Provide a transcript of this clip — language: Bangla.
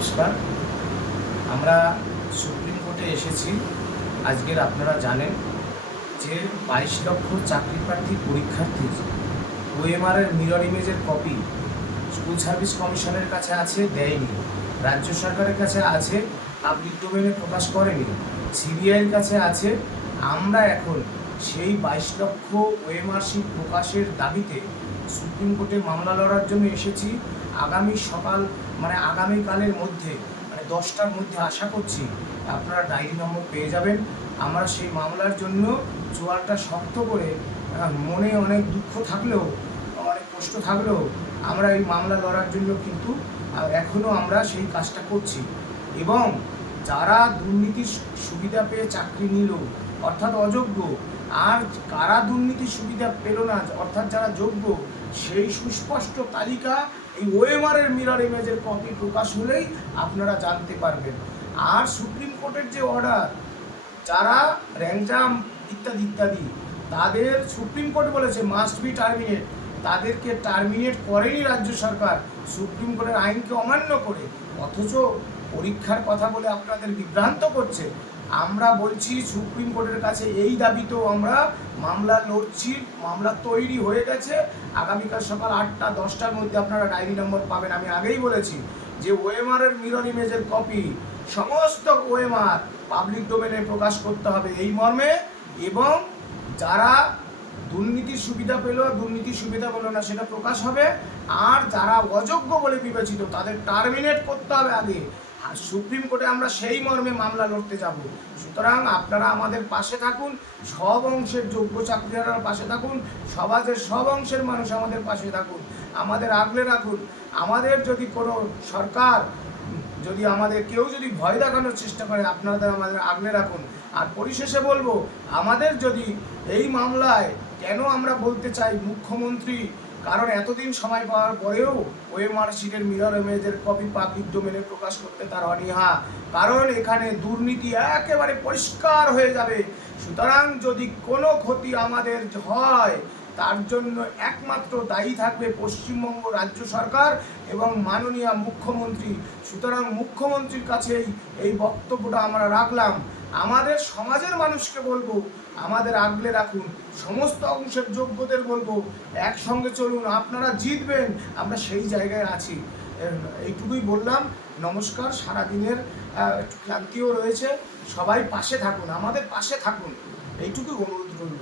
নমস্কার। আমরা সুপ্রিম কোর্টে এসেছি। আজকের আপনারা জানেন যে বাইশ লক্ষ চাকরি প্রার্থী পরীক্ষার্থীর ওএমআরের মিরর ইমেজের কপি স্কুল সার্ভিস কমিশনের কাছে আছে, দেয়নি। রাজ্য সরকারের কাছে আছে পাবলিক ডোমেনে প্রকাশ করেনি। সিবিআইয়ের কাছে আছে। আমরা এখন সেই বাইশ লক্ষ ওএমআর শিট প্রকাশের দাবিতে সুপ্রিম কোর্টে মামলা লড়ার জন্য এসেছি। আগামী সকাল মানে আগামীকালের মধ্যে মানে দশটার মধ্যে আশা করছি আপনারা ডায়েরি নম্বর পেয়ে যাবেন। আমরা সেই মামলার জন্য জোয়ারটা শক্ত করে মনে অনেক দুঃখ থাকলেও, অনেক কষ্ট থাকলেও আমরা এই মামলা লড়ার জন্য কিন্তু এখনও আমরা সেই কাজটা করছি। এবং যারা দুর্নীতির সুবিধা পেয়ে চাকরি নিল, অর্থাৎ অযোগ্য আর কারা দুর্নীতির সুবিধা পেল না, অর্থাৎ যারা যোগ্য, সেই সুস্পষ্ট তালিকা এই ওএমআরের মিরর ইমেজের কপি প্রকাশ হলেই আপনারা জানতে পারবেন। আর সুপ্রিম কোর্টের যে অর্ডার যারা র্যাংজাম ইত্যাদি ইত্যাদি, তাদের সুপ্রিম কোর্ট বলেছে মাস্ট বি টার্মিনেট তাদেরকে টার্মিনেট করেনি রাজ্য সরকার। সুপ্রিম কোর্টের আইনকে অমান্য করে, অথচ পরীক্ষার কথা বলে আপনাদের বিভ্রান্ত করছে। আমরা বলছি সুপ্রিম কোর্টের কাছে এই দাবিতেও আমরা মামলা লড়ছি, মামলা তৈরি হয়ে গেছে। আগামীকাল সকাল আটটা, দশটার মধ্যে আপনারা ডায়েরি নম্বর পাবেন। আমি আগেই বলেছি যে ওএমআরের মিরর ইমেজের কপি সমস্ত ওএমআর পাবলিক ডোমেনে প্রকাশ করতে হবে এই মর্মে। এবং যারা দুর্নীতির সুবিধা পেল, দুর্নীতির সুবিধা পেল না, সেটা প্রকাশ হবে। আর যারা অযোগ্য বলে বিবেচিত, তাদের টার্মিনেট করতে হবে আগে। সুপ্রিম কোর্টে আমরা সেই মর্মে মামলা লড়তে যাব। সুতরাং আপনারা আমাদের পাশে থাকুন, সব অংশের যোগ্য চাকরিদাররা পাশে থাকুন, সমাজের সব অংশের মানুষ আমাদের পাশে থাকুন, আমাদের আগলে রাখুন। আমাদের যদি কোনো সরকার, যদি আমাদের কেউ যদি ভয় দেখানোর চেষ্টা করে, আপনারা আমাদের আগলে রাখুন। আর পরিশেষে বলব, আমাদের যদি এই মামলায় কেন আমরা বলতে চাই, মুখ্যমন্ত্রী কারণ এতদিন সময় পাওয়ার পরেও ওএমআর শিটের মিরর ইমেজের কপি পাবলিক ডোমেনে প্রকাশ করতে তার অনীহা। কারণ এখানে দুর্নীতি একেবারে পরিষ্কার হয়ে যাবে। সুতরাং যদি কোনো ক্ষতি আমাদের হয়, তার জন্য একমাত্র দায়ী থাকবে পশ্চিমবঙ্গ রাজ্য সরকার এবং মাননীয় মুখ্যমন্ত্রী। সুতরাং মুখ্যমন্ত্রীর কাছেই এই বক্তব্যটা আমরা রাখলাম। আমাদের সমাজের মানুষকে বলব, আমাদের আগলে রাখুন, সমস্ত অংশের যোগ্যদের বলব, একসঙ্গে চলুন, আপনারা জিতবেন, আমরা সেই জায়গায় আছি। এইটুকুই বললাম, নমস্কার, সারাদিনের ক্লান্তিও রয়েছে, সবাই পাশে থাকুন, আমাদের পাশে থাকুন, এইটুকুই অনুরোধ রইল।